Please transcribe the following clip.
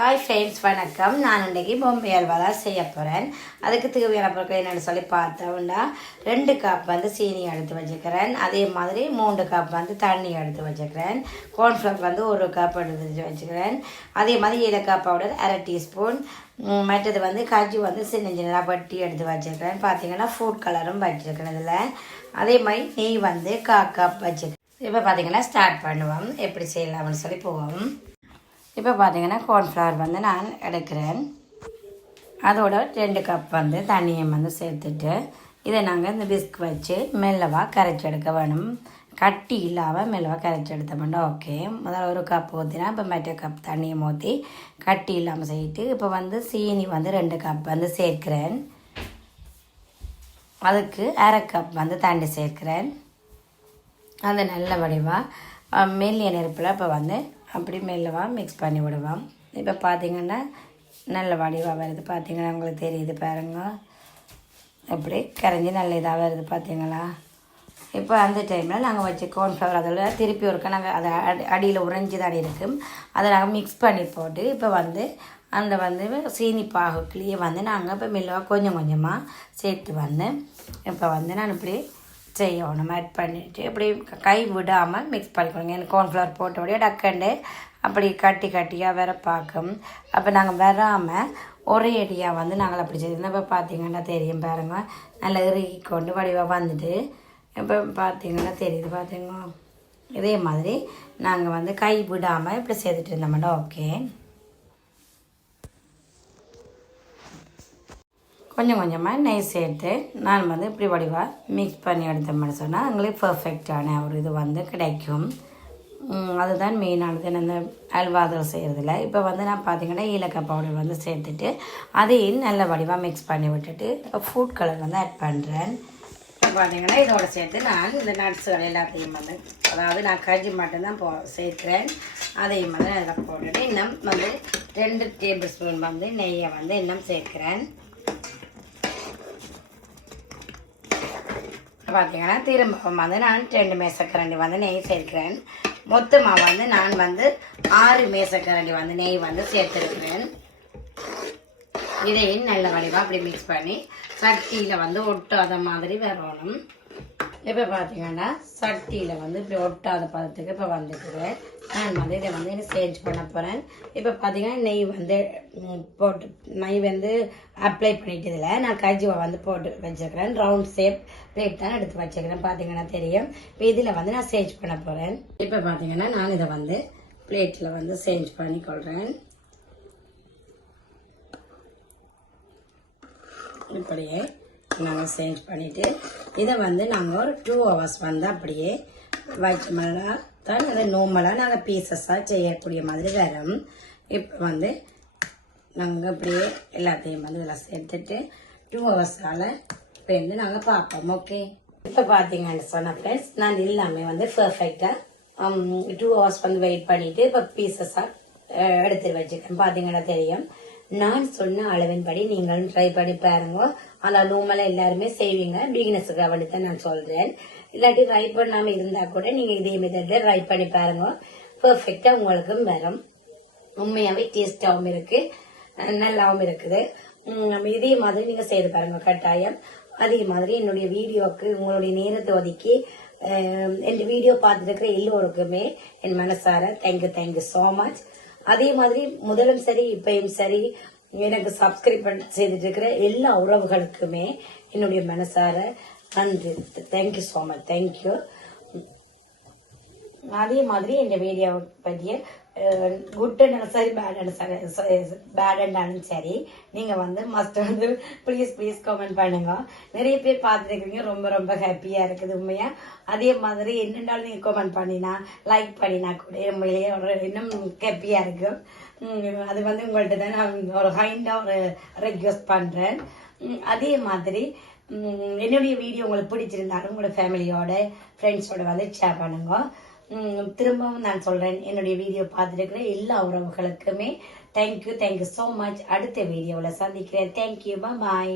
Hi friends, வணக்கம். நான் இன்றைக்கி பொம்பை அல்வா தான் செய்ய போகிறேன். அதுக்கு தேவையான பொருட்கள் என்னென்னு சொல்லி பார்த்தோம்னா 2 கப் வந்து சீனி எடுத்து வச்சுக்கிறேன். அதே மாதிரி 3 கப் வந்து தண்ணி எடுத்து வச்சுக்கிறேன். கார்ன்ஃப்ளவர் வந்து 1 கப் எடுத்து வச்சுக்கிறேன். அதே மாதிரி ஏலக்காய் பவுடர் 1/2 டீஸ்பூன். மற்றது வந்து காஜு வந்து சின்ன சின்னதாக பட்டி எடுத்து வச்சுக்கிறேன். பார்த்தீங்கன்னா ஃபுட் கலரும் வச்சுருக்கிறேன் இதில். அதே மாதிரி நெய் வந்து 1/4 கப் வச்சுக்கிறேன். இப்போ பார்த்தீங்கன்னா ஸ்டார்ட் பண்ணுவோம், எப்படி செய்யலாம்னு சொல்லி போவோம். இப்போ பார்த்தீங்கன்னா கார்ன்ஃப்ளவர் வந்து நான் எடுக்கிறேன். அதோட 2 கப் வந்து தண்ணியை வந்து சேர்த்துட்டு இதை நாங்கள் இந்த பிஸ்க் வச்சு மெல்லவாக கரைச்சி எடுக்க வேணும். கட்டி இல்லாமல் மெல்லவாக கரைச்சி எடுத்தோம்னா ஓகே. முதல்ல 1 கப் ஊற்றினா இப்போ மற்ற கப் தண்ணியை ஊற்றி கட்டி இல்லாமல் செய்யிட்டு இப்போ வந்து சீனி வந்து 2 கப் வந்து சேர்க்கிறேன். அதுக்கு 1/2 கப் வந்து தண்ணி சேர்க்கிறேன். அது நல்ல வடிவாக மெல்லிய நெருப்பில் இப்போ வந்து அப்படி மெல்லவாக மிக்ஸ் பண்ணி விடுவோம். இப்போ பார்த்திங்கன்னா நல்ல வடிவாக வருது. பார்த்திங்கன்னா உங்களுக்கு தெரியுது பாருங்க, எப்படி கரைஞ்சி நல்ல இதாக வருது பார்த்திங்களா. இப்போ அந்த டைமில் நாங்கள் வச்சு கார்ன்ஃப்ளவர் அதில் திருப்பி ஒருக்க நாங்கள் அதை அடியில் உறைஞ்சி தான் இருக்கும், அதை நாங்கள் மிக்ஸ் பண்ணி போட்டு இப்போ வந்து அந்த வந்து சீனி பாகுக்குள்ளேயே வந்து நாங்கள் இப்போ மெல்லவாக கொஞ்சம் கொஞ்சமாக சேர்த்து வந்து இப்போ வந்து நான் இப்படி செய்யணும். ஆட் பண்ணிவிட்டு இப்படி கை விடாமல் மிக்ஸ் பண்ணிக்கணுங்க. எனக்கு கார்ன்ஃப்ளவர் போட்டோடைய டக்கண்டு அப்படி கட்டியாக வேற பார்க்கும். அப்போ நாங்கள் வராமல் ஒரே அடியாக வந்து நாங்கள் அப்படி செய்யணும். இப்போ பார்த்தீங்கன்னா தெரியும் பாருங்க, நல்லா இறுகி கொண்டு வடிவாக வந்துட்டு இப்போ பார்த்தீங்கன்னா தெரியுது பார்த்தீங்க. இதே மாதிரி நாங்கள் வந்து கை விடாமல் இப்படி செய்துட்டு இருந்தோம்னா ஓகே. கொஞ்சம் கொஞ்சமாக நெய் சேர்த்து நான் வந்து இப்படி வடிவாக மிக்ஸ் பண்ணி எடுத்தோம்னு சொன்னால் எங்களுக்கு பர்ஃபெக்டான ஒரு இது வந்து கிடைக்கும். அதுதான் மெயினானது அந்த அல்வாதல் செய்கிறதுல. இப்போ வந்து நான் பார்த்திங்கன்னா ஏலக்காய் பவுடர் வந்து சேர்த்துட்டு அதையும் நல்ல வடிவாக மிக்ஸ் பண்ணி விட்டுட்டு ஃபுட் கலர் வந்து ஆட் பண்ணுறேன். இப்போ பார்த்திங்கன்னா இதோட சேர்த்து நான் இந்த நட்ஸுகள் எல்லாத்தையும் வந்து, அதாவது நான் கஜி மட்டும்தான் சேர்க்குறேன். அதையும் வந்து அதில் போட்டுட்டு இன்னும் வந்து 2 டேபிள் ஸ்பூன் வந்து நெய்யை வந்து இன்னும் சேர்க்குறேன். பார்த்தீங்கன்னா திரும்ப வந்து நான் 2 மேசக்கரண்டி வந்து நெய் சேர்க்கிறேன். மொத்தமாக வந்து நான் வந்து 6 மேசக்கரண்டி வந்து நெய் வந்து சேர்த்துருக்கிறேன். இதையும் நல்ல வடிவாக அப்படி மிக்ஸ் பண்ணி சட்டியில் வந்து ஒட்டாத மாதிரி வரணும். இப்போ பார்த்தீங்கன்னா சட்டியில் வந்து இப்படி ஒட்டாத பதத்துக்கு இப்போ வந்துட்டுருக்கேன். நான் வந்து இதை வந்து சேஞ்ச் பண்ண போகிறேன். இப்போ பார்த்தீங்கன்னா நெய் வந்து போட்டு நெய் வந்து அப்ளை பண்ணிட்டதில் நான் கஜுவை வந்து போட்டு வச்சுருக்கிறேன். ரவுண்ட் ஷேப் பிளேட் தான் எடுத்து வச்சுருக்கிறேன். பார்த்தீங்கன்னா தெரியும். இப்போ இதில் வந்து நான் சேஞ்ச் பண்ண போகிறேன். இப்போ பார்த்தீங்கன்னா நான் இதை வந்து பிளேட்டில் வந்து சேஞ்ச் பண்ணிக்கொள்கிறேன். இப்படியே நாங்கள் சேஞ்ச் பண்ணிவிட்டு இதை வந்து நாங்கள் ஒரு 2 hours வந்து அப்படியே வச்சோம்னா தான் அதை நார்மலாக நாங்கள் பீசஸாக செய்யக்கூடிய மாதிரி வரும். இப்போ வந்து நாங்கள் அப்படியே எல்லாத்தையும் வந்து இதில் சேர்த்துட்டு 2 hours இப்போ வந்து நாங்கள் பார்ப்போம். ஓகே, இப்போ பார்த்தீங்கன்னு சொன்ன ஃப்ரெண்ட்ஸ், நான் எல்லாமே வந்து பர்ஃபெக்டாக 2 hours வந்து வெயிட் பண்ணிவிட்டு இப்போ பீசஸாக எடுத்து வச்சுருக்கேன். பார்த்தீங்கன்னா தெரியும். நான் சொன்ன அளவின்படி நீங்களும் ட்ரை பண்ணி பாருங்க. ஆனால் நார்மலாக எல்லாருமே செய்வீங்க, பிகினஸுக்கு அப்படித்தான் நான் சொல்கிறேன். இல்லாட்டி ட்ரை பண்ணாமல் இருந்தால் கூட நீங்கள் இதே மெத்தடில் ட்ரை பண்ணி பாருங்க. பர்ஃபெக்டாக உங்களுக்கும் வரும். உண்மையாகவே டேஸ்டாகவும் இருக்குது, நல்லாவும் இருக்குது. இதே மாதிரி நீங்கள் செய்து பாருங்க கட்டாயம். அதே மாதிரி என்னுடைய வீடியோவுக்கு உங்களுடைய நேரத்தை ஒதுக்கி என் வீடியோ பார்த்துட்டு இருக்கிற எல்லோருக்குமே என் மனசார தேங்க்யூ ஸோ மச். அதே மாதிரி முதலும் சரி இப்பயும் சரி எனக்கு சப்ஸ்கிரைப் செய்துட்டு இருக்கிற எல்லா உறவுகளுக்குமே என்னுடைய மனசார நன்றி. Thank you so much, thank you. அதே மாதிரி இந்த வீடியோ பற்றிய குட் அண்ட் சரி பேட் அண்டாலும் சரி நீங்கள் வந்து மஸ்ட் வந்து ப்ளீஸ் கமெண்ட் பண்ணுங்க. நிறைய பேர் பார்த்துருக்கீங்க, ரொம்ப ஹாப்பியாக இருக்குது உண்மையாக. அதே மாதிரி என்னென்னாலும் நீங்கள் கமெண்ட் பண்ணினா லைக் பண்ணினா கூட உண்மையிலேயே ஒரு இன்னும் ஹாப்பியாக இருக்கும். அது வந்து உங்கள்கிட்ட தான் நான் ஒரு கைண்டாக ஒரு ரெக்வெஸ்ட் பண்ணுறேன். அதே மாதிரி என்னுடைய வீடியோ உங்களுக்கு பிடிச்சிருந்தாலும் உங்களோட ஃபேமிலியோட ஃப்ரெண்ட்ஸோட வந்து ஷேர் பண்ணுங்க. திரும்பவும் நான் சொல்றேன், என்னுடைய வீடியோ பார்த்துட்டு இருக்கிற எல்லா உறவுகளுக்குமே தேங்க்யூ ஸோ மச். அடுத்த வீடியோவில் சந்திக்கிறேன். தேங்க்யூ, பாய்.